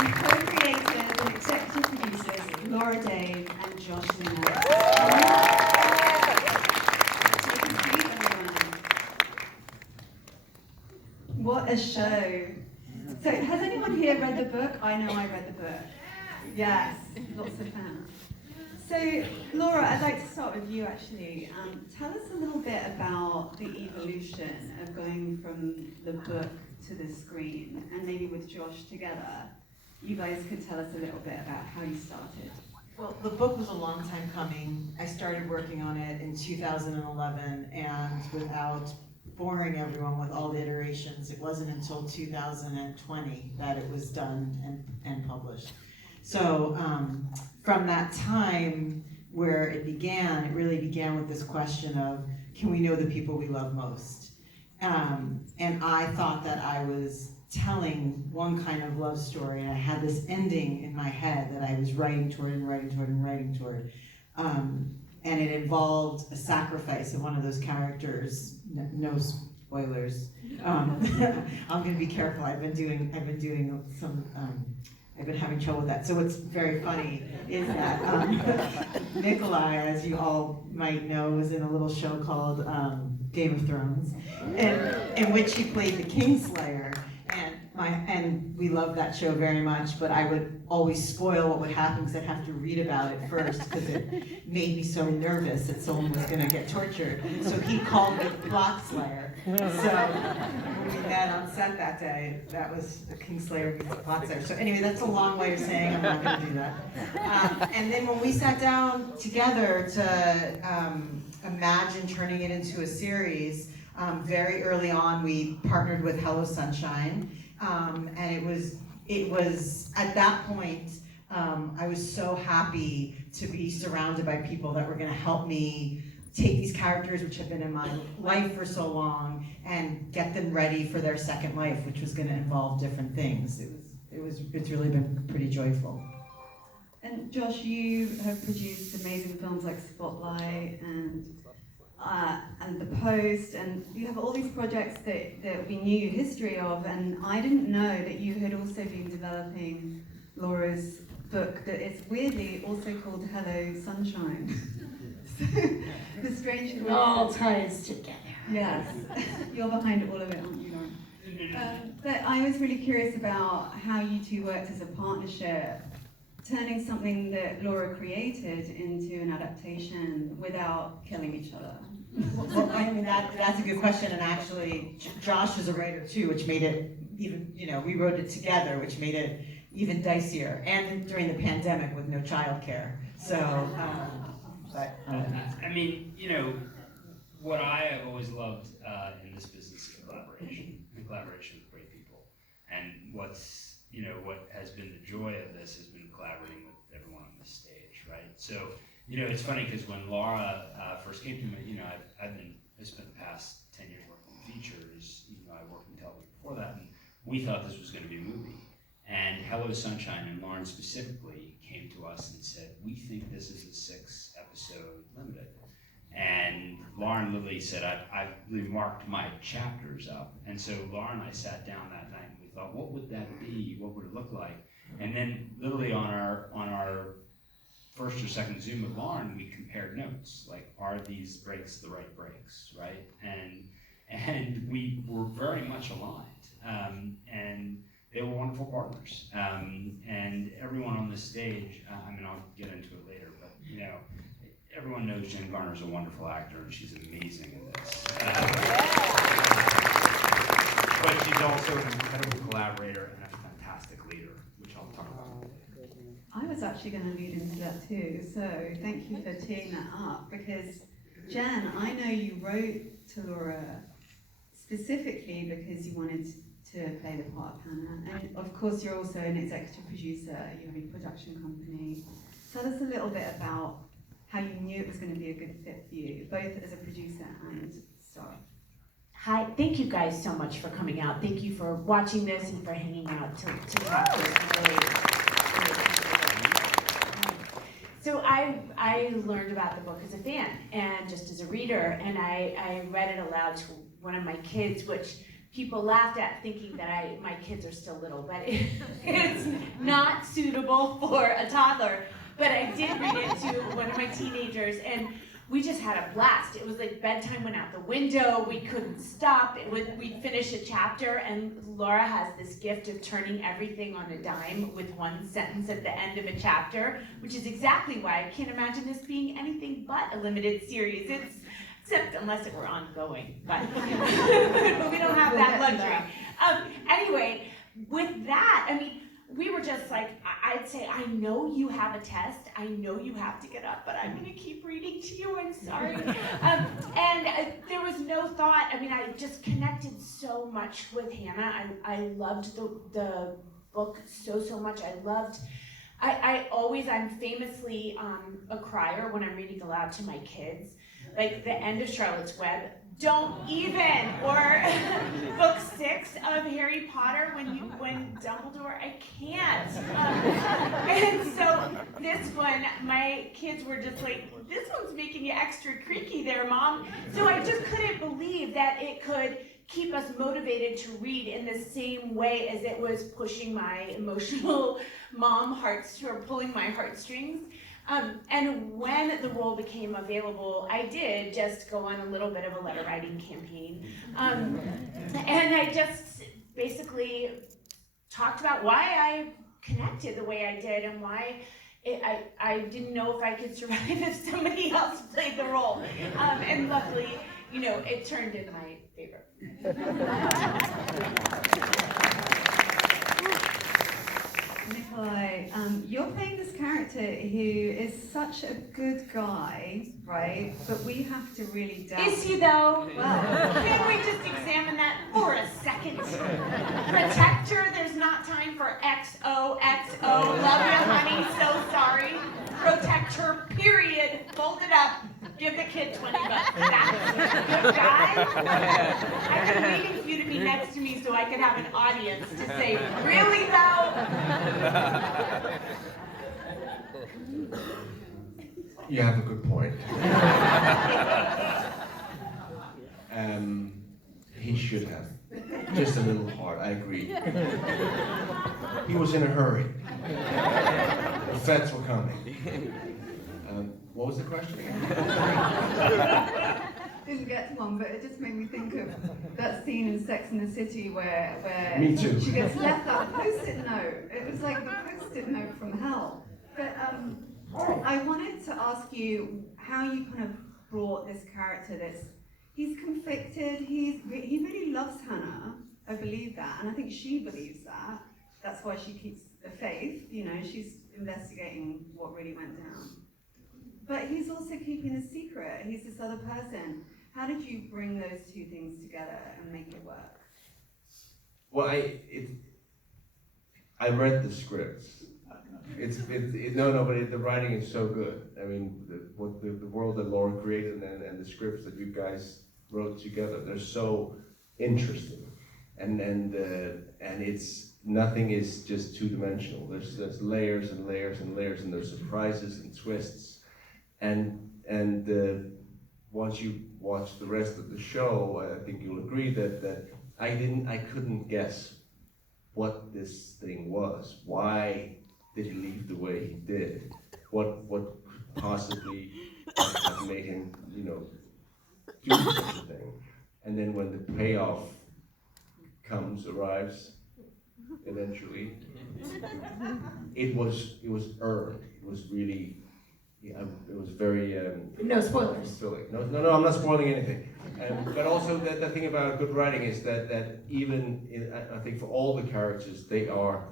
and co-creators and executive producers Laura Dave and Josh Miller. Take a seat, everyone. What a show. So has anyone here read the book? I know I read the book. Yes, lots of fans. So, Laura, I'd like to start with you actually. Tell us a little bit about the evolution of going from the book to the screen, and maybe with Josh together, you guys could tell us a little bit about how you started. Well, the book was a long time coming. I started working on it in 2011, and without boring everyone with all the iterations, it wasn't until 2020 that it was done and published. So from that time where it really began with this question of, can we know the people we love most? And I thought that I was telling one kind of love story, and I had this ending in my head that I was writing toward. And it involved a sacrifice of one of those characters. No spoilers. I'm going to be careful. I've been doing some. I've been having trouble with that. So what's very funny is that Nikolaj, as you all might know, was in a little show called Game of Thrones, in which he played the Kingslayer. And we loved that show very much, but I would always spoil what would happen because I'd have to read about it first because it made me so nervous that someone was going to get tortured. So he called me Plot Slayer. So when we met on set that day, that was the Kingslayer meets the Plot Slayer. So anyway, that's a long way of saying I'm not going to do that. And then when we sat down together to imagine turning it into a series, very early on we partnered with Hello Sunshine. And it was at that point, I was so happy to be surrounded by people that were going to help me take these characters, which have been in my life for so long, and get them ready for their second life, which was going to involve different things. It's really been pretty joyful. And Josh, you have produced amazing films like Spotlight and The Post, and you have all these projects that we knew your history of, and I didn't know that you had also been developing Laura's book that is weirdly also called Hello Sunshine. The strange It all ties together. Yes, you're behind all of it, aren't you, Lauren? But I was really curious about how you two worked as a partnership, turning something that Laura created into an adaptation without killing each other. Well, I mean, that's a good question, and actually, Josh is a writer too, which made it even, we wrote it together, which made it even dicier, and during the pandemic with no childcare. So, I mean, what I have always loved in this business is collaboration, and collaboration with great people. And what has been the joy of this has been collaborating with everyone on this stage, right? So, it's funny because when Laura first came to me, I spent the past 10 years working in features. I worked in television before that, and we thought this was going to be a movie. And Hello Sunshine, and Lauren specifically, came to us and said, we think this is a 6-episode limited. And Lauren literally said, I've really marked my chapters up. And so Laura and I sat down that night and we thought, what would that be? What would it look like? And then literally on our first or second Zoom with Lauren, we compared notes. Like, are these breaks the right breaks, right? And we were very much aligned. And they were wonderful partners. And everyone on this stage, I'll get into it later, but everyone knows Jen Garner's a wonderful actor, and she's amazing in this. But she's also an incredible collaborator and a fantastic leader, which I'll talk about. I was actually going to lead into that too, so thank you for teeing that up, because Jen, I know you wrote to Laura specifically because you wanted to play the part of Hannah, and of course you're also an executive producer, you have a production company. Tell us a little bit about how you knew it was going to be a good fit for you, both as a producer and star. Hi, thank you guys so much for coming out. Thank you for watching this and for hanging out to talk to us. Really so I learned about the book as a fan and just as a reader, and I read it aloud to one of my kids, which people laughed at thinking that my kids are still little, but it's not suitable for a toddler. But I did read it to one of my teenagers, and we just had a blast. It was like bedtime went out the window. We couldn't stop. We'd finish a chapter, and Laura has this gift of turning everything on a dime with one sentence at the end of a chapter, which is exactly why I can't imagine this being anything but a limited series. Except unless it were ongoing, but we don't have that luxury. Anyway, with that, I mean, we were just like, I'd say, I know you have a test, I know you have to get up, but I'm gonna keep reading to you, I'm sorry. There was no thought, I mean, I just connected so much with Hannah. I loved the book so much. I'm famously a crier when I'm reading aloud to my kids. Like the end of Charlotte's Web, don't even, or book 6 of Harry Potter when Dumbledore, I can't. And so this one, my kids were just like, this one's making you extra creaky there, Mom. So I just couldn't believe that it could keep us motivated to read in the same way as it was pushing my emotional mom hearts, or pulling my heartstrings. And when the role became available, I did just go on a little bit of a letter writing campaign. And I just basically talked about why I connected the way I did and why I didn't know if I could survive if somebody else played the role. And luckily, you know, it turned in my favor. Nikolaj, you're playing this character who is such a good guy, right? But we have to really delve. Is he though? Well, Can we just examine that for a second? Protector, there's not time for XOXO. Love you, honey, so sorry. Protector, period. Fold it up. Give the kid $20. That's a good guy. I've been waiting for you to be next to me so I could have an audience to say, really though? You have a good point. He should have. Just a little hard, I agree. He was in a hurry. The feds were coming. What was the question again? didn't get to one, but it just made me think of that scene in Sex and the City where Me too. she gets left that post-it note. It was like the post-it note from hell. But I wanted to ask you how you kind of brought this character he's conflicted, he really loves Hannah, I believe that, and I think she believes that. That's why she keeps the faith, you know, she's investigating what really went down. But he's also keeping a secret, he's this other person. How did you bring those two things together and make it work? Well, I read the scripts. But the writing is so good. I mean, the world that Lauren created and the scripts that you guys wrote together, they're so interesting, and it's nothing is just two-dimensional. There's layers and layers and layers, and there's surprises and twists, and once you watch the rest of the show, I think you'll agree that I couldn't guess what this thing was. Why did he leave the way he did? What possibly have made him, do such a thing? And then when the payoff arrives, eventually, it was earned. It was really, it was very. No spoilers. Fulfilling. No, I'm not spoiling anything. But also the thing about good writing is that even I think for all the characters, they are.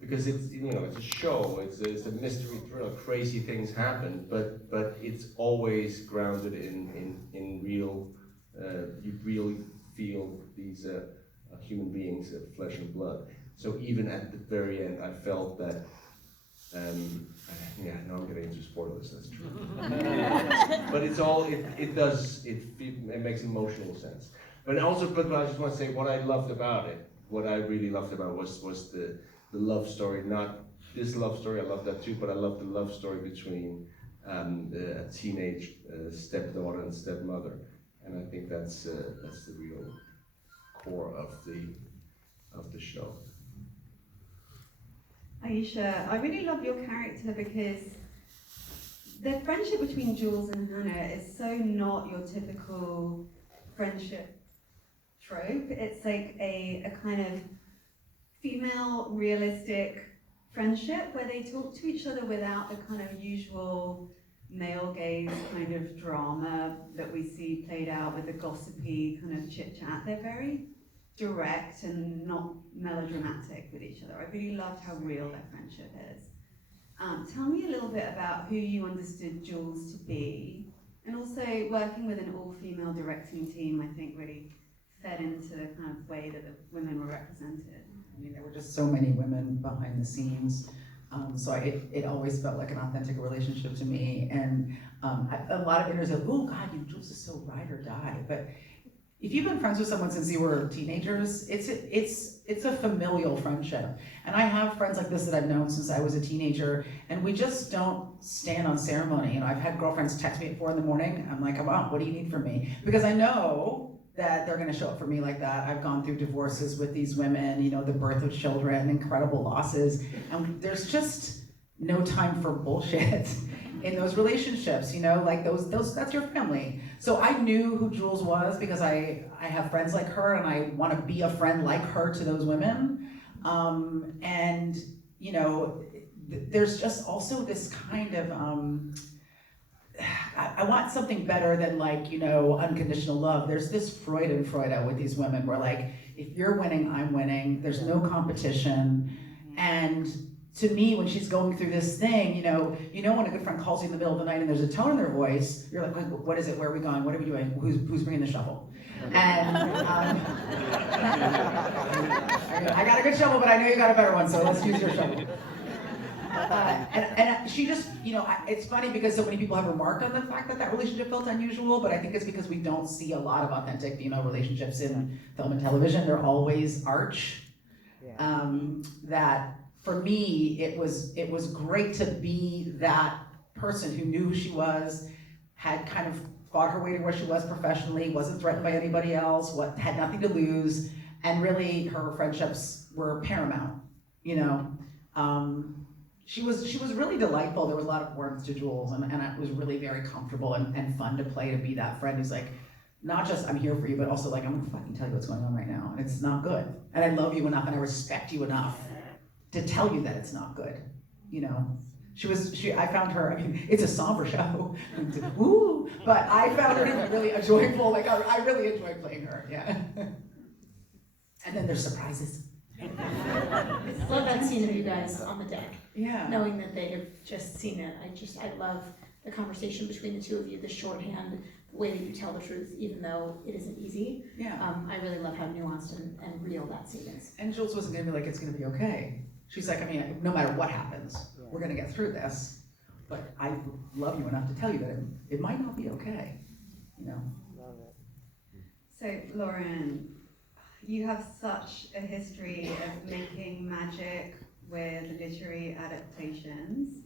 Because it's it's a show, it's a mystery thriller, crazy things happen, but it's always grounded in real. You really feel these human beings, flesh and blood. So even at the very end, I felt that. Now I'm getting into spoilers. That's true. But it's all it makes emotional sense. But I just want to say what I loved about it. What I really loved about it was the love story, not this love story, I love that too, but I love the love story between a teenage stepdaughter and stepmother, and I think that's the real core of the show. Aisha, I really love your character because the friendship between Jules and Hannah is so not your typical friendship trope. It's like a kind of female realistic friendship where they talk to each other without the kind of usual male gaze kind of drama that we see played out with the gossipy kind of chit chat. They're very direct and not melodramatic with each other. I really loved how real their friendship is. Tell me a little bit about who you understood Jules to be, and also working with an all-female directing team, I think really fed into the kind of way that the women were represented. I mean, there were just so many women behind the scenes, so it always felt like an authentic relationship to me. And a lot of interviews are, oh God, Jules is so ride or die. But if you've been friends with someone since you were teenagers, it's a familial friendship. And I have friends like this that I've known since I was a teenager, and we just don't stand on ceremony. I've had girlfriends text me at 4 a.m. I'm like, wow, what do you need from me? Because I know that they're gonna show up for me like that. I've gone through divorces with these women, the birth of children, incredible losses, and there's just no time for bullshit in those relationships, like those that's your family. So I knew who Jules was because I have friends like her, and I wanna be a friend like her to those women. And there's just also this kind of, I want something better than unconditional love. There's this Freud and Freuda with these women where if you're winning, I'm winning. There's no competition. And to me, when she's going through this thing, when a good friend calls you in the middle of the night and there's a tone in their voice, you're like, what is it? Where are we going? What are we doing? Who's bringing the shovel? And I got a good shovel, but I know you got a better one, so let's use your shovel. And she just, it's funny because so many people have remarked on the fact that relationship felt unusual, but I think it's because we don't see a lot of authentic female relationships in film and television. They're always arch. That for me, it was great to be that person who knew who she was, had kind of fought her way to where she was professionally, wasn't threatened by anybody else, had nothing to lose, and really her friendships were paramount, She was really delightful. There was a lot of warmth to Jules, and it was really very comfortable and fun to play, to be that friend who's like, not just I'm here for you, but also like, I'm gonna fucking tell you what's going on right now, and it's not good. And I love you enough and I respect you enough to tell you that it's not good, I found her, it's a somber show, woo, but I found her to be really joyful, I really enjoyed playing her, yeah. And then there's surprises. I love that scene of you guys on the deck. Yeah. Knowing that they have just seen it. I love the conversation between the two of you, the shorthand, the way that you tell the truth, even though it isn't easy. Yeah. I really love how nuanced and real that scene is. And Jules wasn't gonna be like, it's gonna be okay. She's like, no matter what happens, we're gonna get through this, but I love you enough to tell you that it might not be okay, So, Lauren, you have such a history of making magic with literary adaptations.